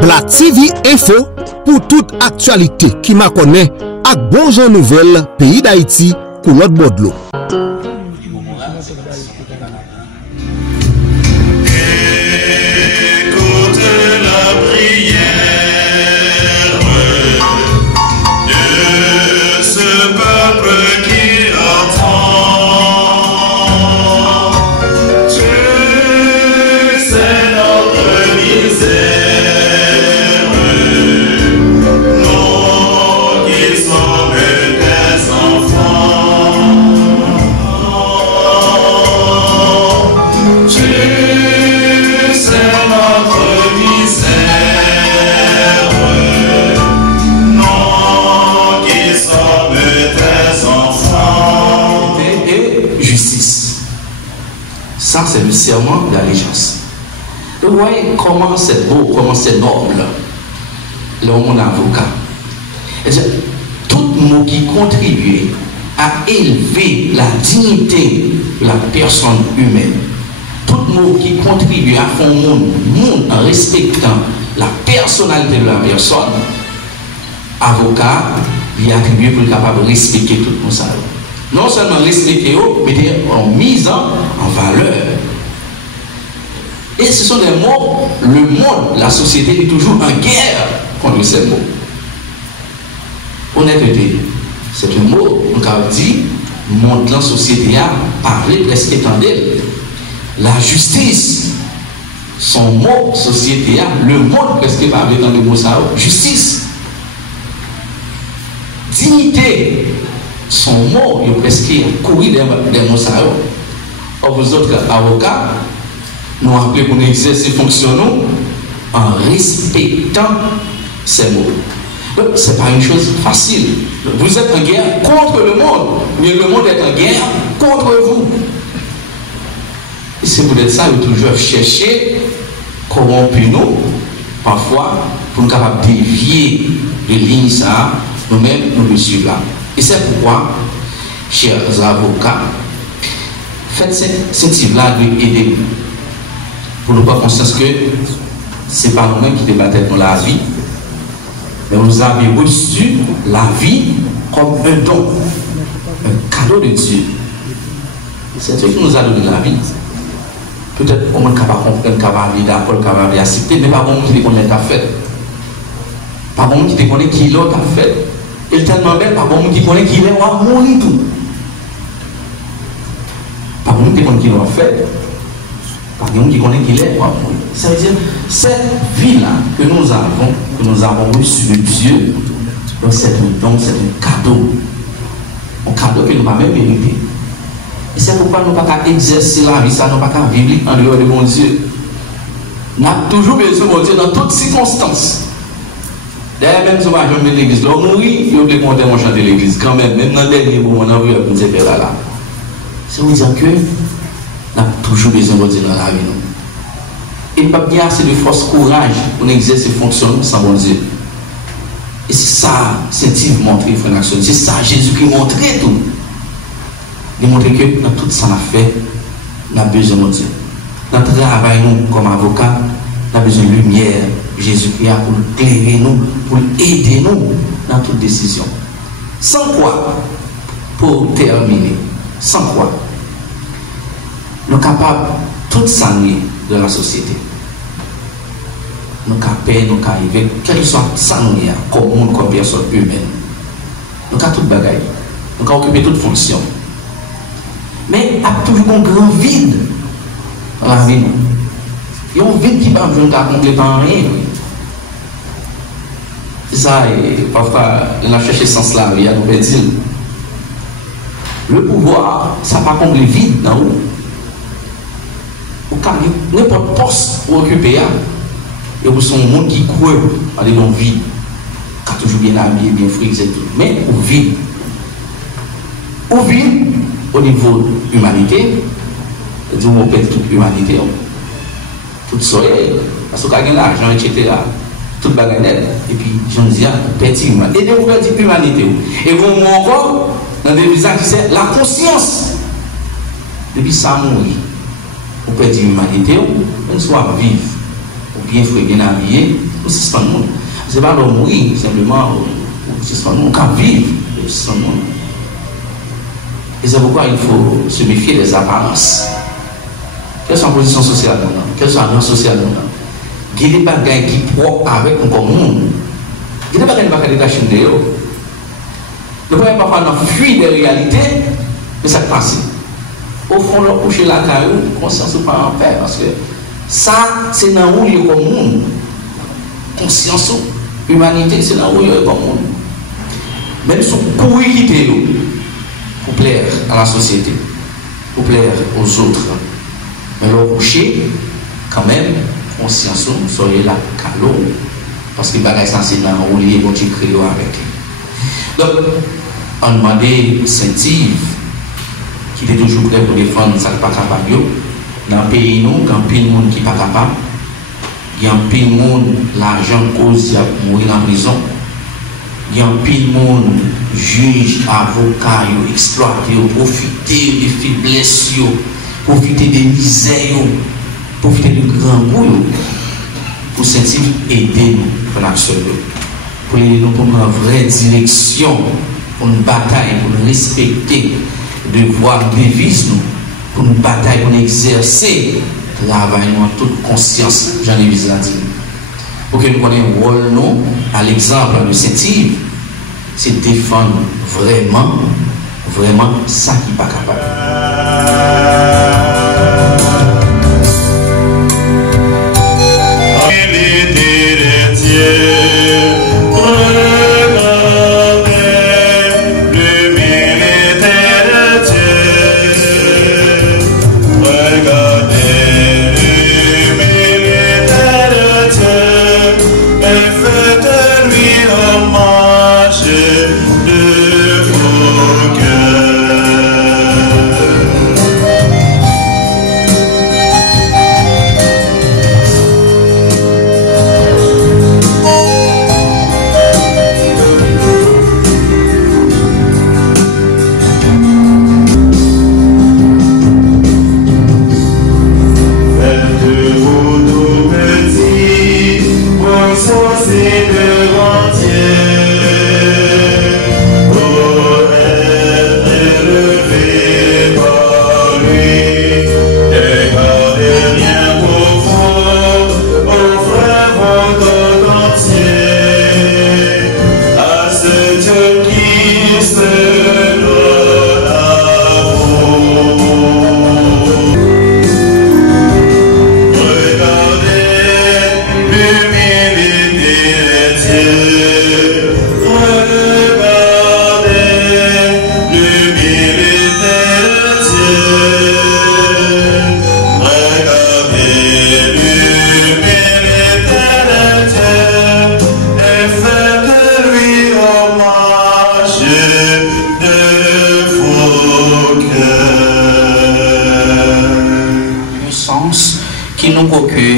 Bla TV Info pour toute actualité qui m'a connaît ak bon jan nouvelle pays d'Haïti pour l'autre bord de l'eau. Ça, c'est le serment d'allégeance. Vous voyez comment c'est beau, comment c'est noble, le monde avocat. Tout le monde qui contribue à élever la dignité de la personne humaine, tout le monde qui contribue à faire un monde en respectant la personnalité de la personne, avocat, il est attribué pour être capable de respecter tout le monde. Non seulement respecter, mais en mise en valeur. Et ce sont des mots, le monde, la société est toujours en guerre contre ces mots. Honnêteté, c'est un mot, on a dit, monde dans la société a parlé presque étant d'elle. La justice, son mot, société a, le monde presque parlé dans le mot ça, justice. Dignité, son mot, il est presque couru des mots ça. Or, vous autres avocats, nous rappelons qu'on exerce ces fonctions en respectant ces mots. Ce n'est pas une chose facile. Vous êtes en guerre contre le monde, mais le monde est en guerre contre vous. Et c'est peut-être ça que toujours chercher comment nous, parfois, pour nous capables de dévier les lignes, ça, nous-mêmes, nous le suivons là. Et c'est pourquoi, chers avocats, faites cette cible-là de aider nous. Pour nous prendre conscience que ce n'est pas nous-mêmes qui débattons dans la vie, mais vous avez reçu la vie comme un don, un cadeau de Dieu. C'est Dieu qui nous a donné la vie. Peut-être qu'on est capable de comprendre, capable d'accord, capable d'accepter, mais pas bon qui connaît ta fait. Pas bon qui connaît qui l'autre a fait. Et tellement belle, pas bon qui connaît qui est va mourir tout. Pas bon qui connaît qui l'a fait. Pas bon qui connaît qui est va mourir. Ça veut dire cette vie-là que nous avons reçu de Dieu, donc c'est un don, c'est un cadeau. Un cadeau que nous n'avons pas même mérité. Et c'est pourquoi nous ne pouvons pas exercer la vie, ça, nous ne pouvons pas vivre en dehors de mon Dieu. Nous avons toujours besoin de mon Dieu dans toutes circonstances. D'ailleurs, même si on va jamais l'église, on mourit, il faut compter mon chant de l'église quand même, même dans le dernier moment, on a vu un peu là. C'est pour dire que nous avons toujours besoin de Dieu dans la vie. Et il n'y a pas assez de force, courage pour exercer ces fonctions sans mon Dieu. Et c'est ça, c'est Yves montré, frère Naction. C'est ça, Jésus qui montrait tout. Il montrer que dans tout ça qu'on a fait, on a besoin de Dieu. Dans notre travail, nous, comme avocats, on a besoin de lumière. Jésus-Christ pour éclairer nous, pour aider nous dans toute décision. Sans quoi, pour terminer, sans quoi, nous sommes capables de tout s'ennuyer de la société. Nous sommes capables, nous sommes arrivés, quel que soit s'ennuyer comme monde, comme personne humaine. Nous sommes tout bagaille. Nous sommes occupés de toute fonction. Mais il y a toujours un grand vide dans la vie. Il y a un vide qui va nous complètement rien. C'est ça, et parfois, on a cherché ce sens-là, il y a nous dire. Le pouvoir, ça n'a pas comblé vide dans nous. N'importe poste pour occuper, et vous sont un monde qui croit à des longues vies, qui a toujours bien habillé, bien frisé, tout. Mais au vide. Au vide, au niveau de l'humanité, c'est-à-dire on perd toute l'humanité, tout soleil, parce qu'on a l'argent, etc. Toute baganette, et puis je me dis, petit humain. Et vous perdez l'humanité. Et vous encore, dans des visages, c'est la conscience. Depuis ça, mourir. Vous perdez l'humanité, on soit vivre, ou bien fouet, bien habillé, pour suspendre le monde. C'est pas l'homme, oui, simplement pour suspendre le monde, quand vivre pour suspendre le monde. Et c'est pourquoi il faut se méfier des apparences. Quelle est sa position sociale maintenant? Quelle est sa rang sociale maintenant? Il y a des bagages qui propres avec un commun. Il y a des bagages qui détachent de eux. Ne pouvez pas faire une fuite des réalités, mais ça passe. Au fond, leur coucher la caillou, conscience ou pas en paix, parce que ça, c'est dans où il y a commun. Conscience, humanité, c'est dans où il y a commun. Même si vous pouvez quitter pour plaire à la société, pour plaire aux autres. Mais le coucher, quand même, conscience, soyez là, calme. Parce que les bagages, c'est dans où il y a bon créé avec. Donc, on demandait Saint-Yves, qui était toujours prêt pour défendre ça n'est pas capable. Dans le pays, nous, il y a un peu de monde qui n'est pas capable. Il y a un peu de monde, l'argent cause, il a mourir en prison. Il y a un peu de monde, juge, avocat, exploité, profiter des faiblesses, profiter des misères, profiter du grand goût. Pour Saint-Yves, aider nous pour l'action. Pour aider nous pour une vraie direction, pour une bataille, pour nous respecter, devoir, devise nous, pour une bataille, pour nous exercer, travail en toute conscience, Jean-Lévis l'a dit. Pour que nous connaissions le rôle, nous, à l'exemple de Saint-Yves, c'est défendre vraiment, vraiment ça qui n'est pas capable.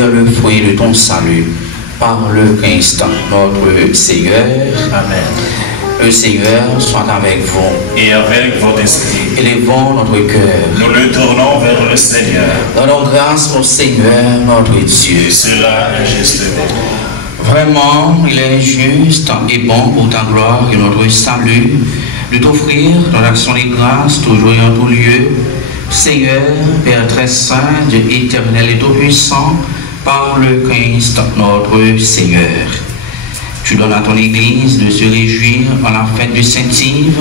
Le fruit de ton salut par le Christ, notre Seigneur. Amen. Le Seigneur soit avec vous. Et avec votre esprit. Élevons notre cœur. Nous le tournons vers le Seigneur. Donnons grâce au Seigneur, notre Dieu. Cela est juste. Vraiment, il est juste et bon pour ta gloire et notre salut de t'offrir dans l'action des grâces toujours et en tout lieu. Seigneur, Père très saint, Dieu éternel et tout-puissant, par le Christ notre Seigneur. Tu donnes à ton Église de se réjouir en la fête de Saint-Yves.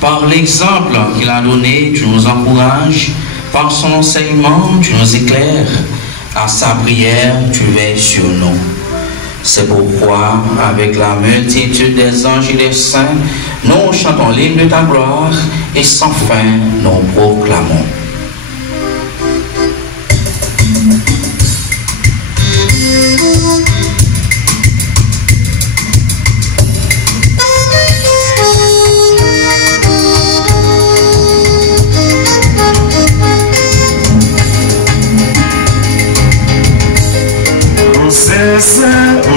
Par l'exemple qu'il a donné, tu nous encourages. Par son enseignement, tu nous éclaires. À sa prière, tu veilles sur nous. C'est pourquoi, avec la multitude des anges et des saints, nous chantons l'hymne de ta gloire et sans fin, nous proclamons.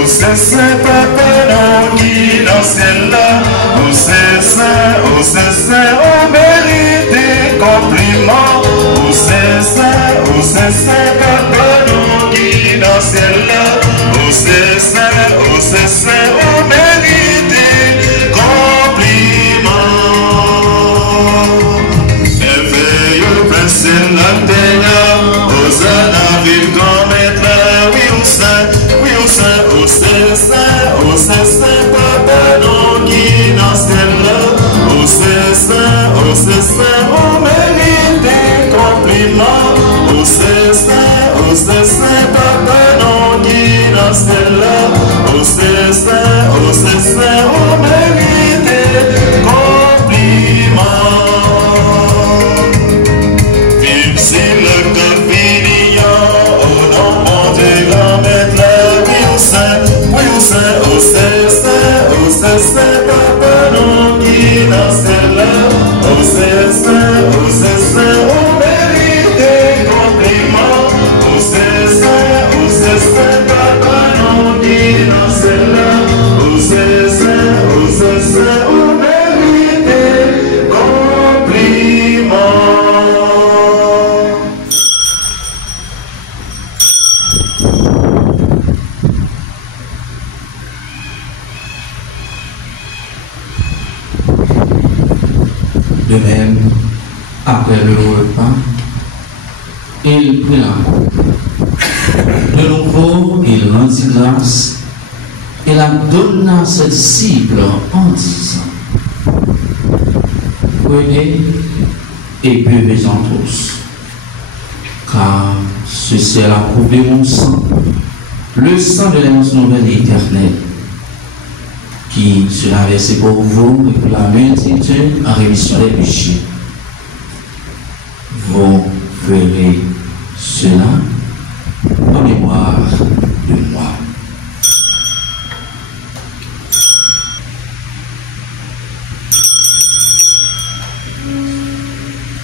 C'est saint, papa, non, qui dans celle-là. Oh, c'est saint, on mérite des compliments. Oh, c'est saint, papa, non, qui dans celle-là. Oh, c'est saint, ses saints ont mérité compliment. Merveilleux prince de la terre, Hosanna vive grand maître, oui au saint, au saint, papa non qui dans celle-là, au saint, on mérite compliment, au saint, papa non qui dans celle-là, au saint, on mérite compliment. Vive si le confinant, au nom de grand maître, oui au saint, papa non qui dans celle-là, au saint, on mérite compliment, au saint, papa non qui dans celle-là, au saint, on mérite compliment. De même, après le repas, il prit la coupe. De nouveau, il rendit grâce et la donna à ses disciples en disant: prenez et buvez-en tous, car ceci est la coupe de mon sang, le sang de l'alliance nouvelle et éternelle, qui sera versé pour vous et pour la multitude en rémission des péchés. Vous ferez cela en mémoire de moi.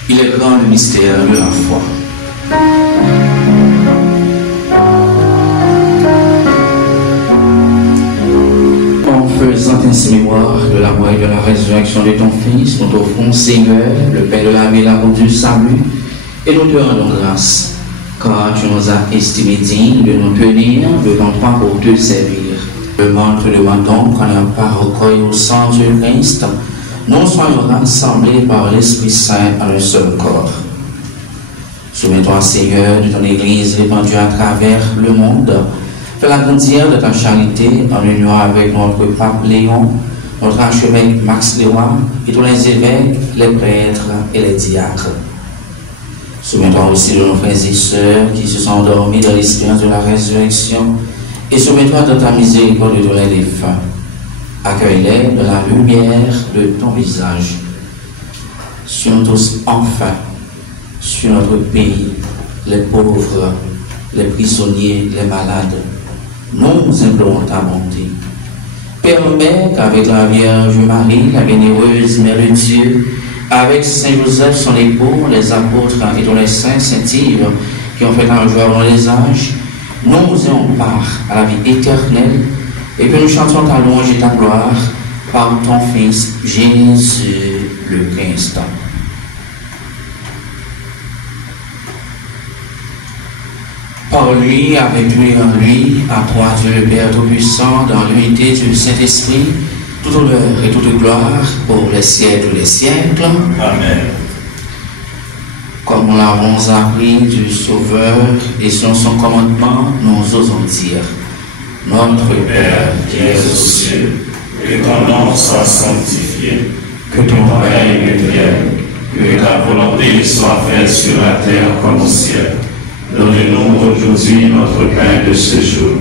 Il est grand le mystère de la foi. Faisant ainsi mémoire de la mort et de la résurrection de ton Fils, nous t'offrons, Seigneur, le Père de la vie et la route du salut, et nous te rendons grâce, car tu nous as estimés dignes de nous tenir devant toi pour te servir. Le monde te demande donc qu'en un pas recueilli au sang du Christ, nous soyons rassemblés par l'Esprit Saint en un seul corps. Souviens-toi, Seigneur, de ton Église répandue à travers le monde. Fais-la grandir de ta charité en union avec notre pape Léon, notre archevêque Max Léon et tous les évêques, les prêtres et les diacres. Souviens-toi aussi de nos frères et sœurs qui se sont endormis dans l'espérance de la résurrection et souviens-toi de ta miséricorde de tous les défunts. Accueille-les de la lumière de ton visage. Sur nous tous enfin, sur notre pays, les pauvres, les prisonniers, les malades, nous implorons ta bonté. Permets qu'avec la Vierge Marie, la bienheureuse Mère de Dieu, avec Saint Joseph, son époux, les apôtres et tous les saints, Saint-Yves, qui ont fait la joie dans les âges, nous ayons part à la vie éternelle et que nous chantons ta louange et ta gloire par ton Fils Jésus le Christ. Par lui, avec lui, en lui, à toi, Dieu le Père Tout-Puissant, dans l'unité du Saint-Esprit, toute honneur et toute gloire pour les siècles des siècles. Amen. Comme nous l'avons appris du Sauveur et selon son commandement, nous osons dire: Notre Père qui es aux cieux, que ton nom soit sanctifié, que ton règne vienne, que ta volonté soit faite sur la terre comme au ciel. Donnez-nous aujourd'hui notre pain de ce jour.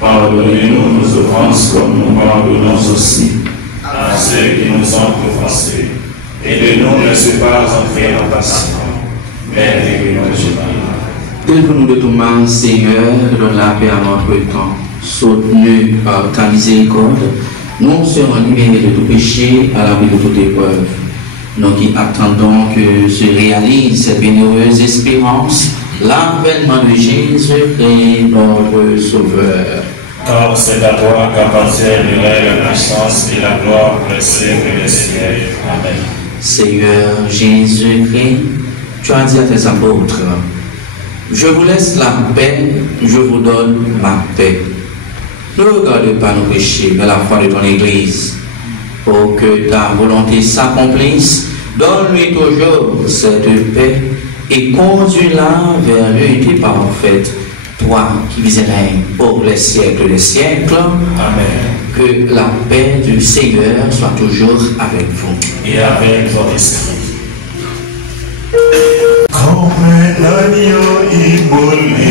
Pardonnez-nous nos offenses comme nous pardonnons aussi à ceux qui nous ont offensés. Et ne nous laisse pas entrer en tentation, mais délivre-nous du mal. Délivre-nous de tout mal, Seigneur, et donne la paix à notre temps. Soutenu par ta miséricorde, nous serons libérés de tout péché à l'abri de toute épreuve. Nous qui attendons que se réalise cette bienheureuse espérance, l'avènement de Jésus-Christ, notre Sauveur. Car c'est à toi qu'appartiennent le règne, la puissance et la gloire pour les siècles des siècles. Amen. Seigneur Jésus-Christ, tu as dit à tes apôtres: je vous laisse la paix, je vous donne ma paix. Ne regarde pas nos péchés, mais la foi de ton Église, pour que ta volonté s'accomplisse. Donne-lui toujours cette paix et conduis-la vers l'unité parfaite. Toi qui vis et règnes pour les siècles des siècles. Amen. Que la paix du Seigneur soit toujours avec vous. Et avec votre esprit. Comme un agneau immolé